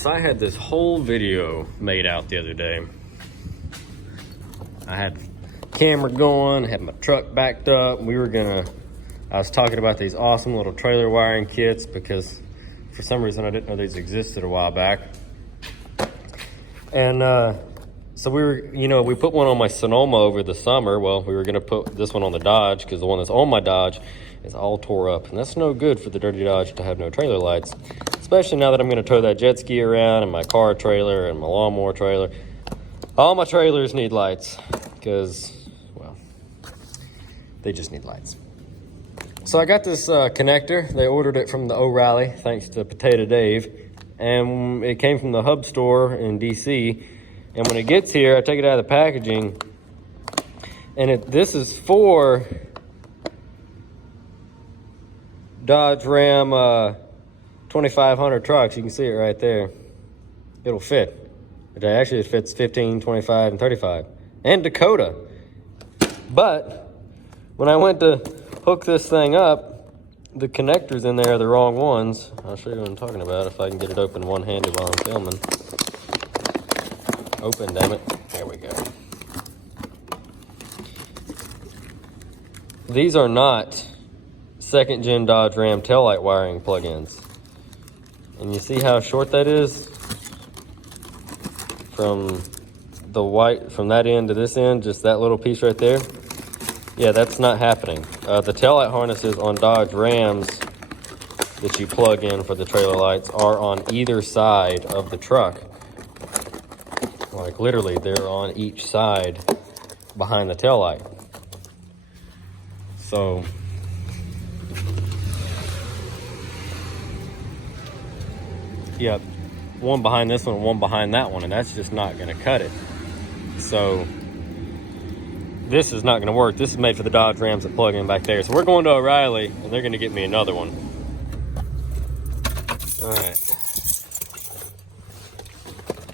So I had this whole video made out the other day. I had the camera going, had my truck backed up. I was talking about these awesome little trailer wiring kits because for some reason I didn't know these existed a while back. And so we put one on my Sonoma over the summer. Well, we were gonna put this one on the Dodge because the one that's on my Dodge is all tore up. And that's no good for the dirty Dodge to have no trailer lights, especially now that I'm gonna tow that jet ski around and my car trailer and my lawnmower trailer. All my trailers need lights because, well, they just need lights. So I got this connector. They ordered it from the O'Reilly, thanks to Potato Dave. And it came from the Hub store in DC. And when it gets here, I take it out of the packaging. And this is for Dodge Ram 2500 trucks. You can see it right there. It'll fit. It fits 15, 25, and 35. And Dakota. But when I went to hook this thing up, the connectors in there are the wrong ones. I'll show you what I'm talking about if I can get it open one-handed while I'm filming. Open, damn it. There we go. These are not second-gen Dodge Ram taillight wiring plugins. And you see how short that is? From that end to this end, just that little piece right there. Yeah, that's not happening. The taillight harnesses on Dodge Rams that you plug in for the trailer lights are on either side of the truck. Like literally, they're on each side behind the taillight. So, yeah, one behind this one, one behind that one, and that's just not gonna cut it. So, this is not going to work. This is made for the Dodge Rams that plug in back there. So we're going to O'Reilly, and they're going to get me another one. All right.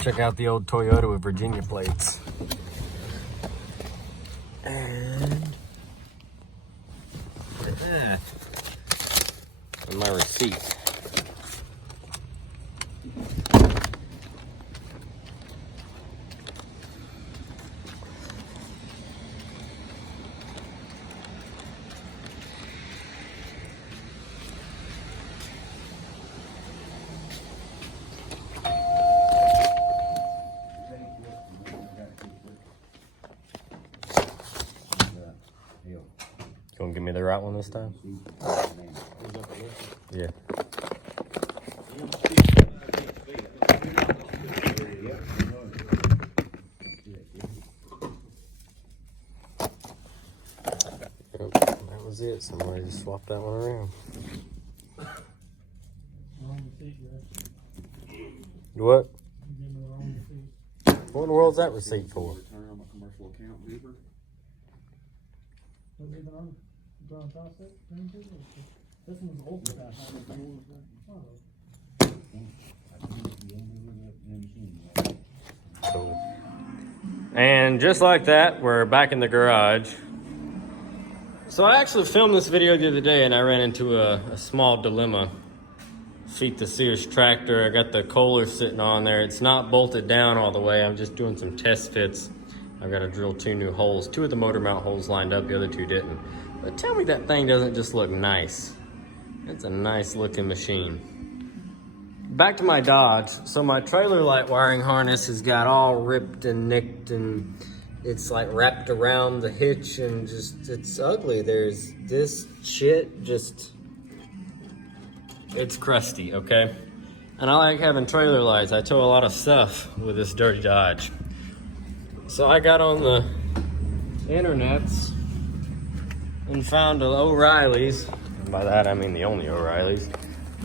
Check out the old Toyota with Virginia plates. And my receipt. You gonna give me the right one this time? Yeah. Yep, that was it. Somebody just swapped that one around. What? What in the world's that receipt for? Cool. And just like that, we're back in the garage. So I actually filmed this video the other day and I ran into a small dilemma. Feet the Sears tractor. I got the Kohler sitting on there. It's not bolted down all the way. I'm just doing some test fits. I've got to drill 2 new holes. 2 of the motor mount holes lined up, the other 2 didn't. But tell me that thing doesn't just look nice. It's a nice looking machine. Back to my Dodge. So my trailer light wiring harness has got all ripped and nicked and it's like wrapped around the hitch and just, it's ugly. There's this shit just, it's crusty, okay? And I like having trailer lights. I tow a lot of stuff with this dirty Dodge. So I got on the internets and found the O'Reillys. And by that I mean the only O'Reillys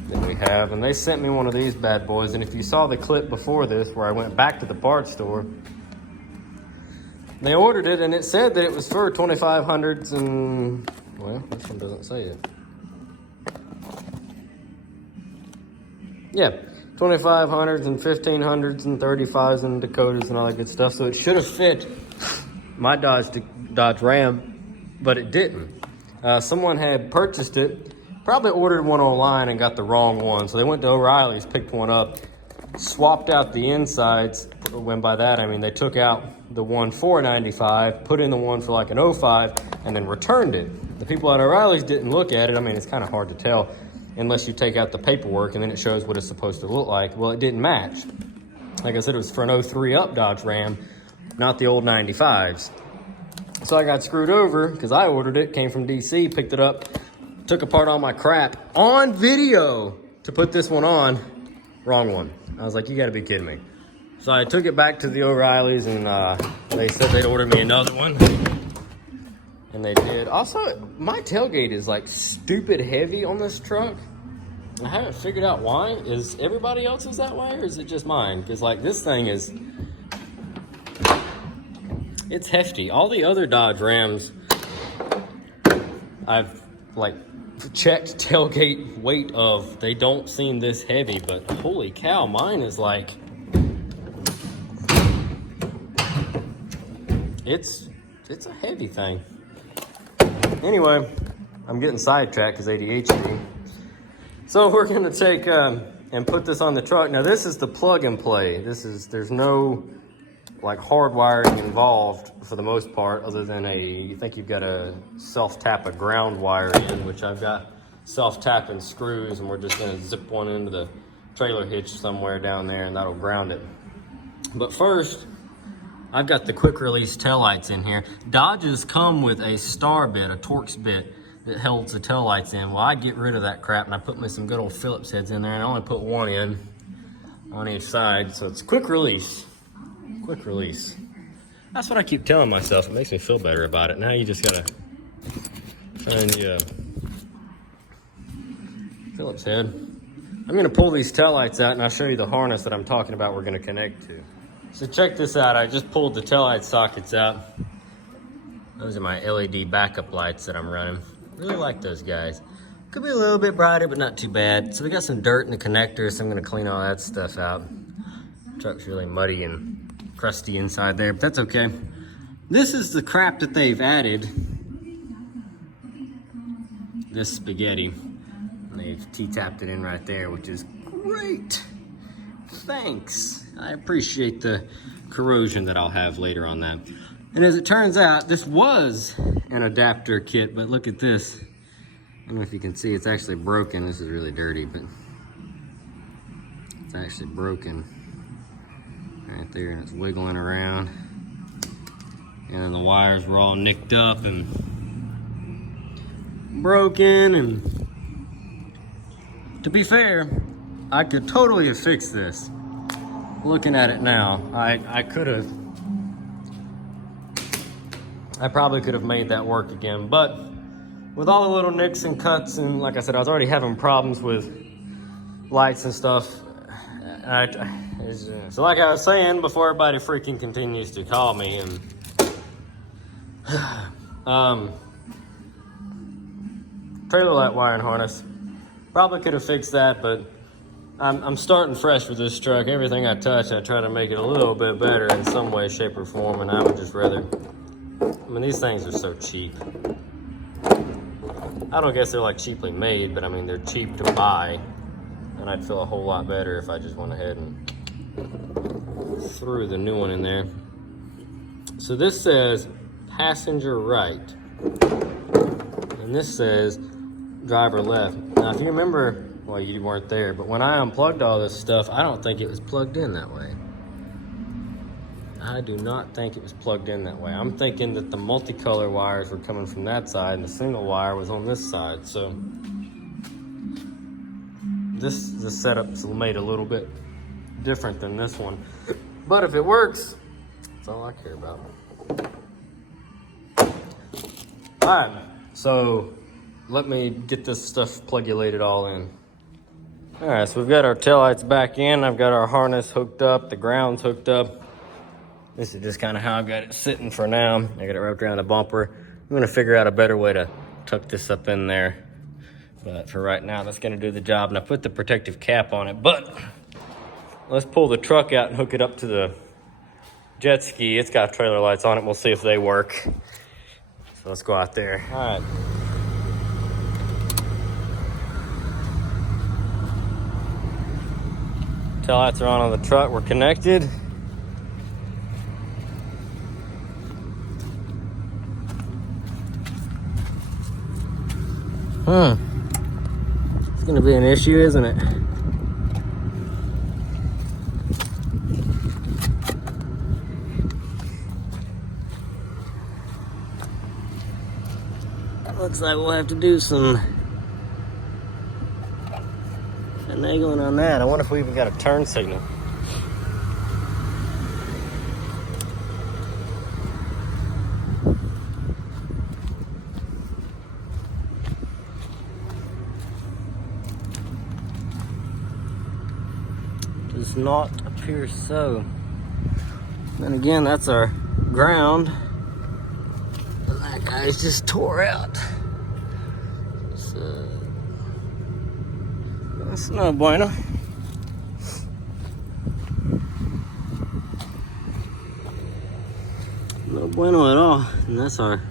that we have. And they sent me one of these bad boys. And if you saw the clip before this where I went back to the parts store, they ordered it and it said that it was for 2500s and, well, this one doesn't say it. Yeah, 2500s and 1500s and 35s and Dakotas and all that good stuff. So it should have fit my Dodge Ram, but it didn't. Someone had purchased it, probably ordered one online and got the wrong one. So they went to O'Reilly's, picked one up, swapped out the insides. When by that I mean they took out the one for 95, put in the one for like an 05, and then returned it. The people at O'Reilly's didn't look at it. I mean, it's kind of hard to tell unless you take out the paperwork and then it shows what it's supposed to look like. Well, it didn't match. Like I said, it was for an 03 up Dodge Ram, not the old 95s. So I got screwed over because I ordered it, came from DC, picked it up, took apart all my crap on video to put this one on. Wrong one. I was like, you gotta be kidding me. So I took it back to the O'Reilly's and they said they'd order me another one. And they did. Also, my tailgate is like stupid heavy on this truck. I haven't figured out why. Is everybody else's that way or is it just mine? Because like this thing is, it's hefty. All the other Dodge Rams, I've like checked tailgate weight of, they don't seem this heavy, but holy cow, mine is like, it's a heavy thing. Anyway, I'm getting sidetracked because ADHD. So we're gonna take and put this on the truck. Now this is the plug and play. There's no like hard wiring involved for the most part, other than you think you've got to self-tap a ground wire in, which I've got self-tapping screws, and we're just gonna zip one into the trailer hitch somewhere down there and that'll ground it. But first, I've got the quick release taillights in here. Dodges come with a star bit, a Torx bit that holds the taillights in. Well, I get rid of that crap and I put me some good old Phillips heads in there, and I only put one in on each side, so it's quick release. Quick release. That's what I keep telling myself. It makes me feel better about it. Now you just gotta find your Phillips head. I'm gonna pull these taillights out and I'll show you the harness that I'm talking about we're gonna connect to. So check this out. I just pulled the taillight sockets out. Those are my LED backup lights that I'm running. Really like those guys. Could be a little bit brighter, but not too bad. So we got some dirt in the connector, so I'm gonna clean all that stuff out. Truck's really muddy and crusty inside there, but that's okay. This is the crap that they've added. This spaghetti. And they've T-tapped it in right there, which is great. Thanks. I appreciate the corrosion that I'll have later on that. And as it turns out, this was an adapter kit, but look at this. I don't know if you can see, it's actually broken. This is really dirty, but it's actually broken right there, and it's wiggling around. And then the wires were all nicked up and broken, and to be fair, I could totally have fixed this. Looking at it now, I probably could have made that work again, but with all the little nicks and cuts, and like I said, I was already having problems with lights and stuff. So like I was saying, before everybody freaking continues to call me, and trailer light wiring harness, probably could have fixed that, but I'm starting fresh with this truck. Everything I touch, I try to make it a little bit better in some way, shape, or form, and I would just rather, I mean, these things are so cheap. I don't guess they're like cheaply made, but I mean, they're cheap to buy, and I'd feel a whole lot better if I just went ahead and threw the new one in there. So this says passenger right, and this says driver left. Now, if you remember, well, you weren't there, but when I unplugged all this stuff, I don't think it was plugged in that way. I do not think it was plugged in that way. I'm thinking that the multicolor wires were coming from that side and the single wire was on this side. So the setup's made a little bit different than this one. But if it works, that's all I care about. All right, so let me get this stuff plugulated all in. All right, so we've got our taillights back in. I've got our harness hooked up, the ground's hooked up. This is just kind of how I've got it sitting for now. I got it wrapped around the bumper. I'm gonna figure out a better way to tuck this up in there. But for right now, that's gonna do the job. And I put the protective cap on it, but let's pull the truck out and hook it up to the jet ski. It's got trailer lights on it. We'll see if they work. So let's go out there. All right. Tail lights are on the truck. We're connected. It's gonna be an issue, isn't it? Looks like we'll have to do some finagling on that. I wonder if we even got a turn signal. Does not appear so. Then again, that's our ground. And that guy's just tore out. So that's no bueno. No bueno at all. And that's our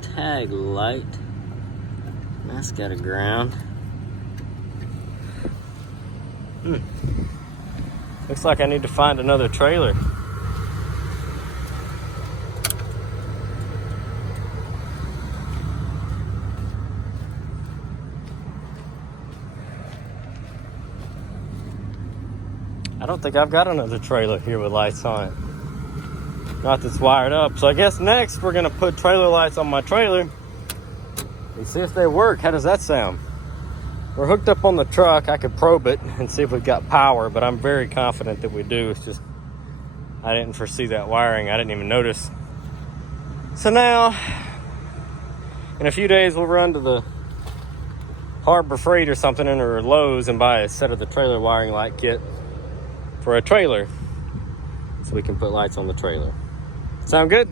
tag light. That's got a ground. Looks like I need to find another trailer. I don't think I've got another trailer here with lights on it. Not that's wired up. So I guess next we're gonna put trailer lights on my trailer and see if they work. How does that sound? We're hooked up on the truck. I could probe it and see if we've got power, but I'm very confident that we do. It's just, I didn't foresee that wiring. I didn't even notice. So now, in a few days, we'll run to the Harbor Freight or something or Lowe's and buy a set of the trailer wiring light kit for a trailer so we can put lights on the trailer. Sound good?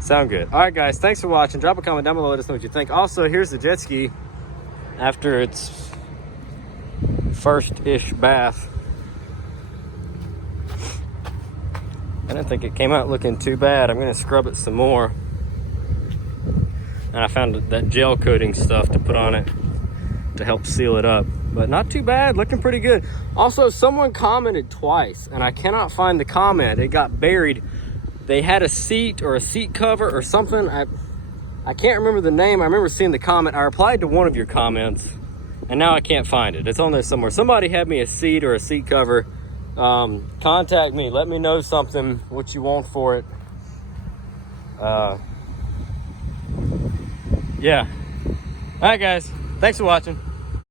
Sound good. All right, guys, thanks for watching. Drop a comment down below. Let us know what you think. Also, here's the jet ski after its first-ish bath. I didn't think it came out looking too bad. I'm gonna scrub it some more. And I found that gel coating stuff to put on it to help seal it up. But not too bad, looking pretty good. Also, someone commented twice, and I cannot find the comment. It got buried. They had a seat or a seat cover or something. I can't remember the name. I remember seeing the comment. I replied to one of your comments, and now I can't find it. It's on there somewhere. Somebody had me a seat or a seat cover. Contact me. Let me know something, what you want for it. Yeah. All right, guys. Thanks for watching.